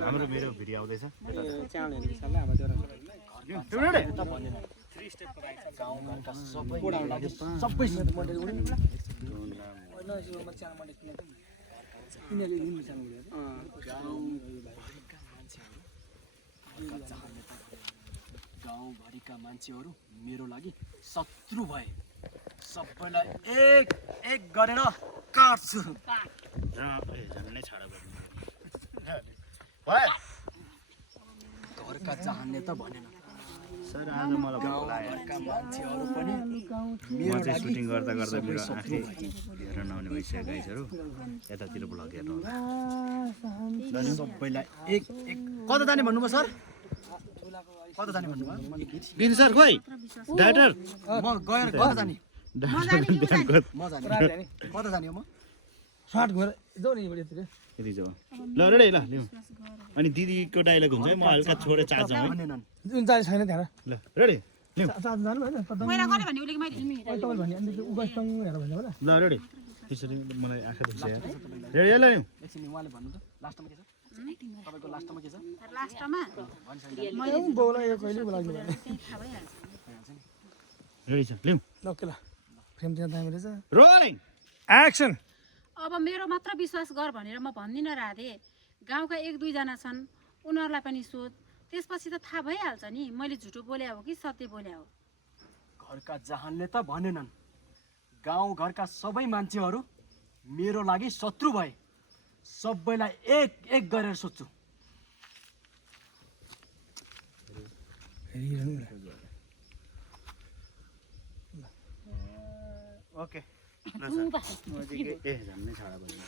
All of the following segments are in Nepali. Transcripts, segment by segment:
हाम्रो मेरो भिडियो आउँदैछ गाउँभरिका मान्छेहरू मेरो लागि शत्रु भए सबैलाई एक एक गरेर काट्छु घरका चाहने त भनेन सर आज मलाई गाउँघरका मान्छेहरू पनि म चाहिँ सुटिङ गर्दा गर्दा मेरो आँखै हेर्न नआउने भइसक्यो गाइजहरू यतातिर भ्लग हेर्नु सबैलाई एक एक कता जाने भन्नुभयो सर कता जाने भन्नुभयो बिन सर खोइ डाइरेक्टर म गएर कता जाने म जाने कता जाने हो म साट गएर जाऊ नि यतातिर यति जाऊ ल रेडी ल लिउँ अनि दिदीको डाइलग हुन्छ है म हल्का छोडे चार्ज है भनेनन् जुन चाहिँ छैन त्यहाँ ल रेडी लिउँ चार्ज जानु होइन पत्ता मैला गरे भने उले मैले तपाईँ भने अनि त्यो उगाइसँग हेर भन्नु होला ल रेडी त्यसरी मलाई आँखा दुख्छ रेडी ल लिउँ एकछिन उहाँले भन्नु त लास्टमा के छ तपाईँको लास्टमा के छ लास्टमा मैले बोला यो कहिले बोलाउनु थाहा भइहाल्छ रेडी छ लिउँ ल ओके ल फ्रेम त्यहाँ दामी रहेछ रोलिङ एक्सन अब मेरो मात्र विश्वास गर भनेर म भन्दिनँ राधे गाउँका एक दुईजना छन् उनीहरूलाई पनि सोध त्यसपछि त थाहा भइहाल्छ नि मैले झुटो बोले हो कि सत्य बोले हो घरका जहानले त भनेनन् गाउँ घरका सबै मान्छेहरू मेरो लागि शत्रु भए सबैलाई एक एक गरेर सोध्छु ओके ए झन्नै छाडा भयो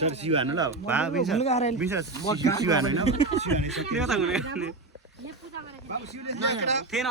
सर सिउ हान्नु ल भा बिन्छ बिन्छ सिउ हान्नु हैन सिउ हाने सक्यो त हुने थिएन